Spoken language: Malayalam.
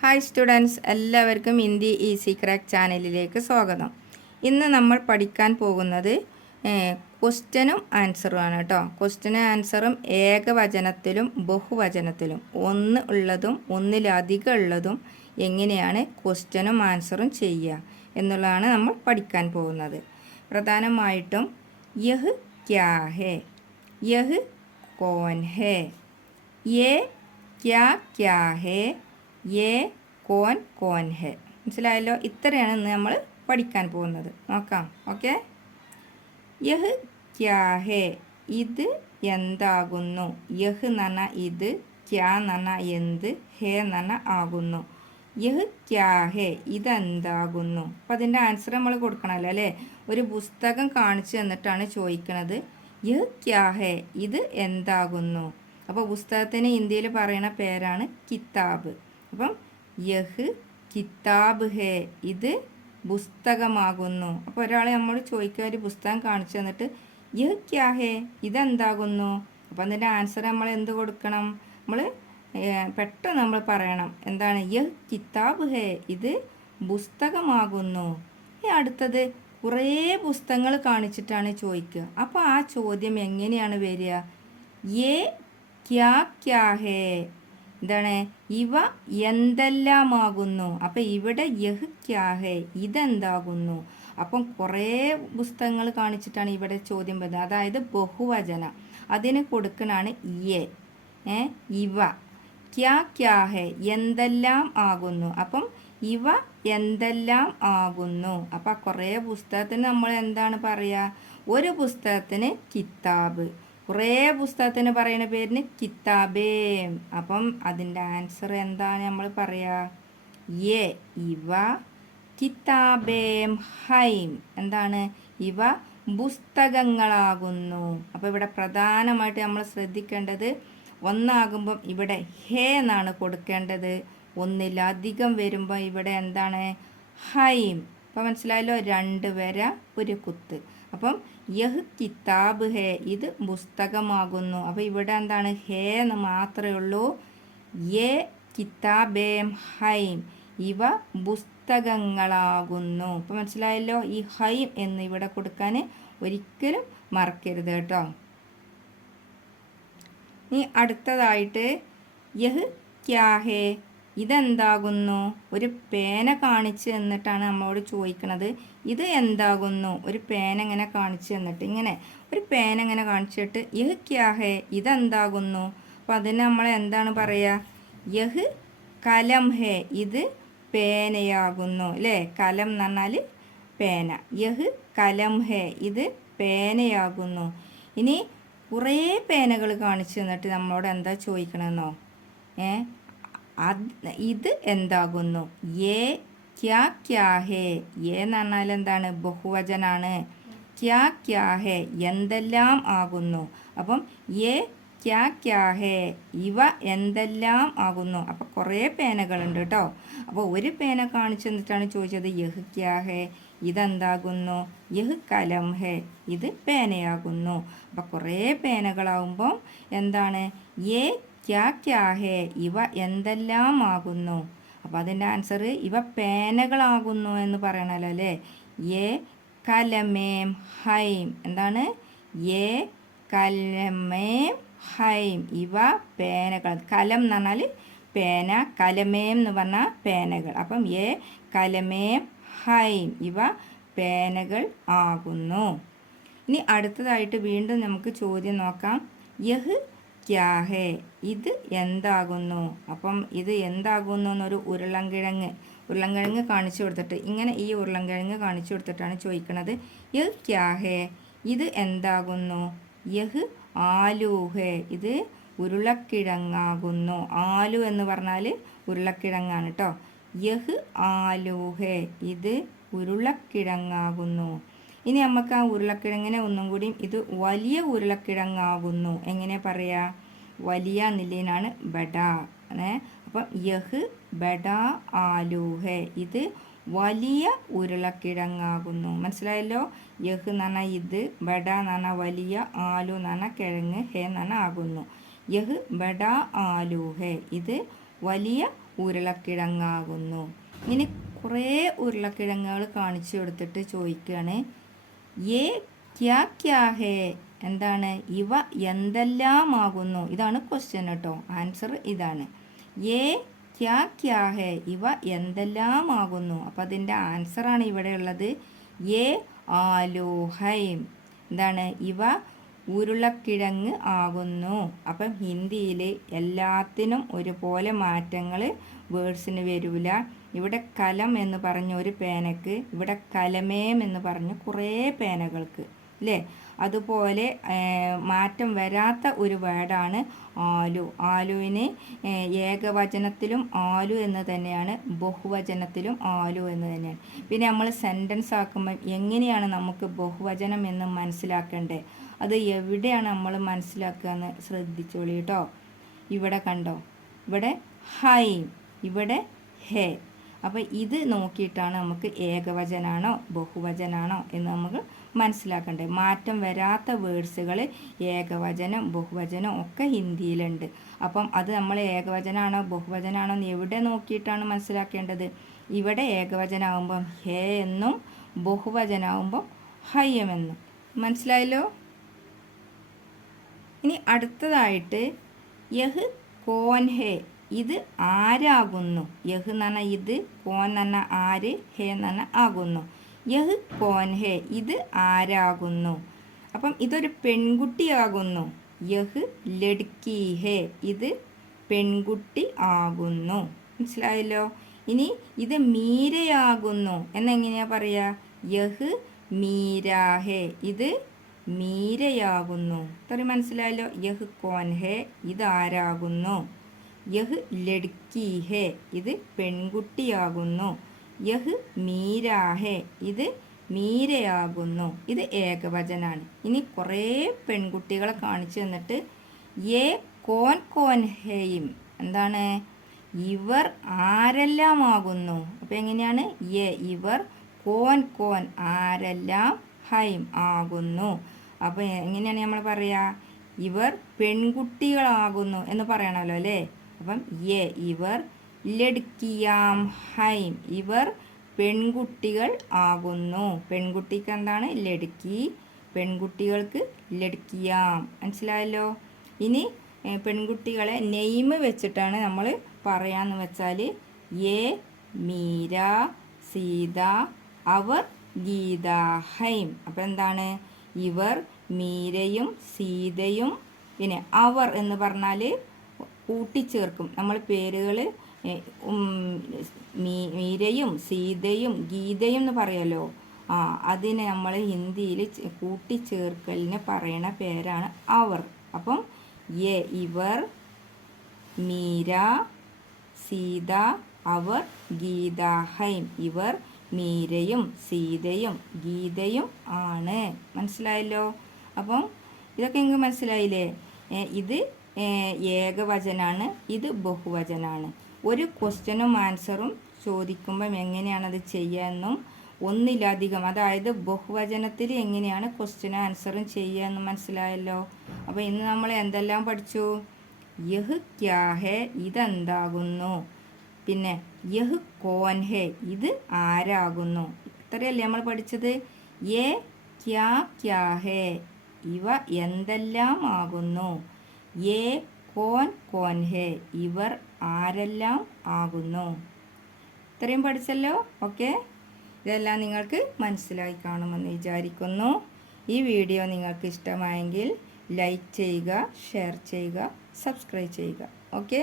ഹായ് സ്റ്റുഡൻസ്, എല്ലാവർക്കും ഹിന്ദി ഈസി ക്രാക്ക് ചാനലിലേക്ക് സ്വാഗതം. ഇന്ന് നമ്മൾ പഠിക്കാൻ പോകുന്നത് ക്വസ്റ്റ്യനും ആൻസറുമാണ് കേട്ടോ. ക്വസ്റ്റ്യനും ആൻസറും ഏകവചനത്തിലും ബഹുവചനത്തിലും ഒന്ന് ഉള്ളതും ഒന്നിലധികം ഉള്ളതും എങ്ങനെയാണ് ക്വസ്റ്റ്യനും ആൻസറും ചെയ്യുക എന്നുള്ളതാണ് നമ്മൾ പഠിക്കാൻ പോകുന്നത്. പ്രധാനമായിട്ടും യഹ് ക്യാ ഹേ, യഹ് കോൻ ഹേ, യേ ക്യാ ഹേ, യേ കോൻ ഹെ. മനസ്സിലായല്ലോ? ഇത്രയാണ് ഇന്ന് നമ്മൾ പഠിക്കാൻ പോകുന്നത്. നോക്കാം. ഓക്കെ. യഹ് ക്യാ ഹേ, ഇത് എന്താകുന്നു. യഹ് എന്ന് പറഞ്ഞാൽ ഇത്, ക്യാ എന്ന് പറഞ്ഞാൽ എന്ത്, ഹേ എന്ന് പറഞ്ഞാൽ ആകുന്നു. യഹ് ക്യാ ഹേ, ഇതെന്താകുന്നു. അപ്പം അതിൻ്റെ ആൻസർ നമ്മൾ കൊടുക്കണമല്ലോ അല്ലേ. ഒരു പുസ്തകം കാണിച്ചു തന്നിട്ടാണ് ചോദിക്കുന്നത് യഹ് ക്യാ ഹേ, ഇത് എന്താകുന്നു. അപ്പോൾ പുസ്തകത്തിന് ഹിന്ദിയിൽ പറയുന്ന പേരാണ് കിതാബ്. അപ്പം യഹ് കിതാബ് ഹേ, ഇത് പുസ്തകമാകുന്നു. അപ്പോൾ ഒരാൾ നമ്മോട് ചോദിക്കുക, ഒരു പുസ്തകം കാണിച്ചു തന്നിട്ട് യഹ് ക്യാ ഹേ, ഇതെന്താകുന്നു. അപ്പം അതിൻ്റെ ആൻസർ നമ്മൾ എന്ത് കൊടുക്കണം? നമ്മൾ പെട്ടെന്ന് നമ്മൾ പറയണം. എന്താണ്? യഹ് കിതാബ് ഹേ, ഇത് പുസ്തകമാകുന്നു. അടുത്തത് കുറേ പുസ്തകങ്ങൾ കാണിച്ചിട്ടാണ് ചോദിക്കുക. അപ്പോൾ ആ ചോദ്യം എങ്ങനെയാണ് വരിക? യേ ക്യാ ഹേ, എന്താണ്? ഇവ എന്തെല്ലാമാകുന്നു. അപ്പം ഇവിടെ യഹ് ക്യാ ഹേ, ഇതെന്താകുന്നു. അപ്പം കുറേ പുസ്തകങ്ങൾ കാണിച്ചിട്ടാണ് ഇവിടെ ചോദ്യം വരുന്നത്. അതായത് ബഹുവചനം. അതിന് കൊടുക്കണാണ് യേ. ഇവ ക്യാ ഹേ, എന്തെല്ലാം ആകുന്നു. അപ്പം ഇവ എന്തെല്ലാം ആകുന്നു. അപ്പം കുറേ പുസ്തകത്തിന് നമ്മൾ എന്താണ് പറയുക? ഒരു പുസ്തകത്തിന് കിതാബ്, കുറേ പുസ്തകത്തിന് പറയുന്ന പേരിന് കിതാബേം. അപ്പം അതിൻ്റെ ആൻസർ എന്താണ് നമ്മൾ പറയുക? യേ ഇവ കിതാബേം ഹൈം. എന്താണ്? ഇവ പുസ്തകങ്ങളാകുന്നു. അപ്പോൾ ഇവിടെ പ്രധാനമായിട്ട് നമ്മൾ ശ്രദ്ധിക്കേണ്ടത്, ഒന്നാകുമ്പം ഇവിടെ ഹേ എന്നാണ് കൊടുക്കേണ്ടത്. ഒന്നിലധികം വരുമ്പോൾ ഇവിടെ എന്താണ്? ഹൈം. അപ്പോൾ മനസ്സിലായല്ലോ? 2 വര ഒരു കുത്ത്. അപ്പം യഹ് കിതാബ് ഹേ, ഇത് പുസ്തകമാകുന്നു. അപ്പോൾ ഇവിടെ എന്താണ്? ഹേ എന്ന് മാത്രമേ ഉള്ളൂ. യേ കിതാബേം ഹൈം, ഇവ പുസ്തകങ്ങളാകുന്നു. അപ്പോൾ മനസ്സിലായല്ലോ? ഈ ഹൈം എന്ന് ഇവിടെ കൊടുക്കാൻ ഒരിക്കലും മറക്കരുത് കേട്ടോ. ഇനി അടുത്തതായിട്ട് യഹ് ക്യാ ഹേ, ഇതെന്താകുന്നു. ഒരു പേന കാണിച്ച് എന്നിട്ടാണ് നമ്മളോട് ചോദിക്കുന്നത് ഇത് എന്താകുന്നു. ഒരു പേന ഇങ്ങനെ കാണിച്ച് തന്നിട്ട്, ഇങ്ങനെ ഒരു പേന ഇങ്ങനെ കാണിച്ചിട്ട് യഹ് ക്യാ ഹേ, ഇതെന്താകുന്നു. അപ്പോൾ അതിന് നമ്മൾ എന്താണ് പറയുക? യഹ് കലം ഹേ, ഇത് പേനയാകുന്നു അല്ലേ. കലം എന്ന് പറഞ്ഞാൽ പേന. യഹ് കലം ഹേ, ഇത് പേനയാകുന്നു. ഇനി കുറേ പേനകൾ കാണിച്ച് തന്നിട്ട് നമ്മളോട് എന്താ ചോദിക്കണമെന്നോ? ഇത് എന്താകുന്നു. യേ ക്യാ ഹേ, യേ എന്ന് പറഞ്ഞാൽ എന്താണ്? ബഹുവചനാണ്. ക്യാ ഹേ, എന്തെല്ലാം ആകുന്നു. അപ്പം യേ ക്യാ ഹേ, ഇവ എന്തെല്ലാം ആകുന്നു. അപ്പം കുറേ പേനകളുണ്ട് കേട്ടോ. അപ്പോൾ ഒരു പേന കാണിച്ചു തന്നിട്ടാണ് ചോദിച്ചത് യഹ് ക്യാ ഹേ, ഇതെന്താകുന്നു. യഹ് കലം ഹേ, ഇത് പേനയാകുന്നു. അപ്പം കുറേ പേനകളാവുമ്പം എന്താണ്? യേ ക്യാ ഹേ, ഇവ എന്തെല്ലാം ആകുന്നു. അപ്പോൾ അതിൻ്റെ ആൻസർ ഇവ പേനകളാകുന്നു എന്ന് പറയണല്ലോ അല്ലേ. യേ കലമേം ഹൈം. എന്താണ്? യേ കലമേം ഹൈം, ഇവ പേനകൾ. കലം എന്ന് പറഞ്ഞാൽ പേന, കലമേം എന്ന് പറഞ്ഞാൽ പേനകൾ. അപ്പം യേ കലമേം ഹൈം, ഇവ പേനകൾ ആകുന്നു. ഇനി അടുത്തതായിട്ട് വീണ്ടും നമുക്ക് ചോദ്യം നോക്കാം. യഹ് ക്യാ ഹേ, ഇത് എന്താകുന്നു. അപ്പം ഇത് എന്താകുന്നു എന്നൊരു ഉരുളൻകിഴങ്ങ് കാണിച്ചു കൊടുത്തിട്ട്, ഇങ്ങനെ ഈ ഉരുളൻകിഴങ്ങ് കാണിച്ചു കൊടുത്തിട്ടാണ് ചോദിക്കുന്നത് യഹ് ക്യാ ഹേ, ഇത് എന്താകുന്നു. യഹ് ആലു ഹേ, ഇത് ഉരുളക്കിഴങ്ങാകുന്നു. ആലു എന്ന് പറഞ്ഞാൽ ഉരുളക്കിഴങ്ങാണ് കേട്ടോ. യഹ് ആലു ഹേ, ഇത് ഉരുളക്കിഴങ്ങാകുന്നു. ഇനി നമുക്ക് ആ ഉരുളക്കിഴങ്ങിനെ ഒന്നും കൂടിയും ഇത് വലിയ ഉരുളക്കിഴങ്ങാകുന്നു എങ്ങനെ പറയാ? വലിയ നിലയിലാണ് ബഡാ. അപ്പം യഹ് ബഡാ ആലു ഹേ, ഇത് വലിയ ഉരുളക്കിഴങ്ങാകുന്നു. മനസ്സിലായല്ലോ? യഹ് എന്ന് പറഞ്ഞാൽ ഇത്, ബഡാ എന്ന് പറഞ്ഞാൽ വലിയ, ആലു എന്ന് പറഞ്ഞാൽ കിഴങ്ങ്, ഹേ എന്ന് പറഞ്ഞാൽ ആകുന്നു. യഹ് ബഡാ ആലു ഹേ, ഇത് വലിയ ഉരുളക്കിഴങ്ങാകുന്നു. ഇനി കുറേ ഉരുളക്കിഴങ്ങുകൾ കാണിച്ചു കൊടുത്തിട്ട് ചോദിക്കുകയാണ് യേ ക്യാ ക്യാ ഹേ, എന്താണ് ഇവ എന്തെല്ലാമാകുന്നു. ഇതാണ് ക്വസ്റ്റ്യൻ കേട്ടോ. ആൻസർ ഇതാണ് യേ ക്യാ ക്യാ ഹേ, ഇവ എന്തെല്ലാമാകുന്നു. അപ്പം അതിൻ്റെ ആൻസറാണ് ഇവിടെ ഉള്ളത് യേ ആലു ഹൈം, എന്താണ് ഇവ ഉരുളക്കിഴങ്ങ് ആകുന്നു. അപ്പം ഹിന്ദിയിൽ എല്ലാത്തിനും ഒരുപോലെ മാറ്റങ്ങൾ വേർഡ്സിന് വരില്ല. ഇവിടെ കലം എന്ന് പറഞ്ഞ ഒരു പേനക്ക് ഇവിടെ കലമേം എന്ന് പറഞ്ഞ് കുറേ പേനകൾക്ക് അല്ലേ. അതുപോലെ മാറ്റം വരാത്ത ഒരു വേർഡാണ് ആലു. ആലുവിന് ഏകവചനത്തിലും ആലു എന്ന് തന്നെയാണ്, ബഹുവചനത്തിലും ആലു എന്ന് തന്നെയാണ്. പിന്നെ നമ്മൾ സെൻറ്റൻസ് ആക്കുമ്പോൾ എങ്ങനെയാണ് നമുക്ക് ബഹുവചനം എന്ന് മനസ്സിലാക്കേണ്ടത്, അത് എവിടെയാണ് നമ്മൾ മനസ്സിലാക്കുക എന്ന് ശ്രദ്ധിച്ചോളി കേട്ടോ. ഇവിടെ കണ്ടോ, ഇവിടെ ഹൈം, ഇവിടെ ഹേ. അപ്പോൾ ഇത് നോക്കിയിട്ടാണ് നമുക്ക് ഏകവചനാണോ ബഹുവചനാണോ എന്ന് നമുക്ക് മനസ്സിലാക്കേണ്ടത്. മാറ്റം വരാത്ത വേർഡ്സുകൾ ഏകവചനം ബഹുവചനം ഒക്കെ ഹിന്ദിയിലുണ്ട്. അപ്പം അത് നമ്മൾ ഏകവചനാണോ ബഹുവചനാണോ എന്ന് എവിടെ നോക്കിയിട്ടാണ് മനസ്സിലാക്കേണ്ടത്. ഇവിടെ ഏകവചനാകുമ്പം ഹേ എന്നും ബഹുവചനാകുമ്പം ഹയ്യം എന്നും. മനസ്സിലായല്ലോ. ഇനി അടുത്തതായിട്ട് യഹ് കോൻ ഹേ, ഇത് ആരാകുന്നു. യഹ് എന്ന് പറഞ്ഞാൽ ഇത്, കോൻ എന്ന് പറഞ്ഞാൽ ആര്, ഹേ എന്ന് പറഞ്ഞാൽ ആകുന്നു. യഹ് കോൻ ഹേ, ഇത് ആരാകുന്നു. അപ്പം ഇതൊരു പെൺകുട്ടിയാകുന്നു. യഹ് ലഡ്കി ഹേ, ഇത് പെൺകുട്ടി ആകുന്നു. മനസ്സിലായല്ലോ. ഇനി ഇത് മീരയാകുന്നു എന്നെങ്ങനെയാ പറയുക, യഹ് മീരാ ഹേ, ഇത് മീരയാകുന്നു. ഇത്രയും മനസ്സിലായല്ലോ. യഹ് കോൻ ഹേ, ഇതാരാകുന്നു. യഹ് ലഡ്കി ഹേ, ഇത് പെൺകുട്ടിയാകുന്നു. യഹ് മീരാ ഹേ, ഇത് മീരയാകുന്നു. ഇത് ഏകവചനാണ്. ഇനി കുറേ പെൺകുട്ടികളെ കാണിച്ചു തന്നിട്ട് യേ കോൻ കോൻ ഹേയും, എന്താണ് ഇവർ ആരെല്ലാമാകുന്നു. അപ്പം എങ്ങനെയാണ് യേ ഇവർ, കോൻ കോൻ ആരെല്ലാം, ഹൈം ആകുന്നു. അപ്പോൾ എങ്ങനെയാണ് നമ്മൾ പറയുക, ഇവർ പെൺകുട്ടികളാകുന്നു എന്ന് പറയണമല്ലോ അല്ലേ. അപ്പം യേ ഇവർ, ലഡ്കിയാം ഹൈം, ഇവർ പെൺകുട്ടികൾ ആകുന്നു. പെൺകുട്ടിക്ക് എന്താണ് ലഡ്കി, പെൺകുട്ടികൾക്ക് ലഡ്കിയാം. മനസ്സിലായല്ലോ. ഇനി പെൺകുട്ടികളെ നെയിം വെച്ചിട്ടാണ് നമ്മൾ പറയാന്ന് വെച്ചാൽ യേ മീര, സീത, അവർ ഗീത, ഹൈം. അപ്പം എന്താണ് ഇവർ മീരയും സീതയും, പിന്നെ അവർ എന്ന് പറഞ്ഞാൽ കൂട്ടിച്ചേർക്കും നമ്മൾ പേരുകൾ. മീരയും സീതയും ഗീതയും എന്ന് പറയുമല്ലോ, അതിനെ നമ്മൾ ഹിന്ദിയിൽ കൂട്ടിച്ചേർക്കലിന് പറയണ പേരാണ് അവർ. അപ്പം യേ ഇവർ, മീര, സീത, അവർ ഗീത, ഹൈം, ഇവർ മീരയും സീതയും ഗീതയും ആണ്. മനസ്സിലായല്ലോ. അപ്പം ഇതൊക്കെ നിങ്ങൾക്ക് മനസ്സിലായില്ലേ. ഇത് ഏകവചനാണ്, ഇത് ബഹുവചനാണ്. ഒരു ക്വസ്റ്റ്യനും ആൻസറും ചോദിക്കുമ്പം എങ്ങനെയാണത് ചെയ്യുകയെന്നും ഒന്നിലധികം, അതായത് ബഹുവചനത്തിൽ എങ്ങനെയാണ് ക്വസ്റ്റ്യനും ആൻസറും ചെയ്യുകയെന്നും മനസ്സിലായല്ലോ. അപ്പോൾ ഇന്ന് നമ്മൾ എന്തെല്ലാം പഠിച്ചു. യഹ് ക്യാ ഹേ, ഇതെന്താകുന്നു. പിന്നെ യഹ് കോൻ ഹേ, ഇത് ആരാകുന്നു. ഇത്രയല്ലേ നമ്മൾ പഠിച്ചത്. യേ ക്യാ ക്യാ ഹേ, ഇവ എന്തെല്ലാം ആകുന്നു. യേ കോൻ കോൻ ഹേ, ഇവർ ആരെല്ലാം ആകുന്നു. ഇത്രയും പഠിച്ചല്ലോ. ഓക്കെ, ഇതെല്ലാം നിങ്ങൾക്ക് മനസ്സിലായി കാണുമെന്ന് വിചാരിക്കുന്നു. ഈ വീഡിയോ നിങ്ങൾക്ക് ഇഷ്ടമായെങ്കിൽ ലൈക്ക് ചെയ്യുക, ഷെയർ ചെയ്യുക, സബ്സ്ക്രൈബ് ചെയ്യുക. ഓക്കെ.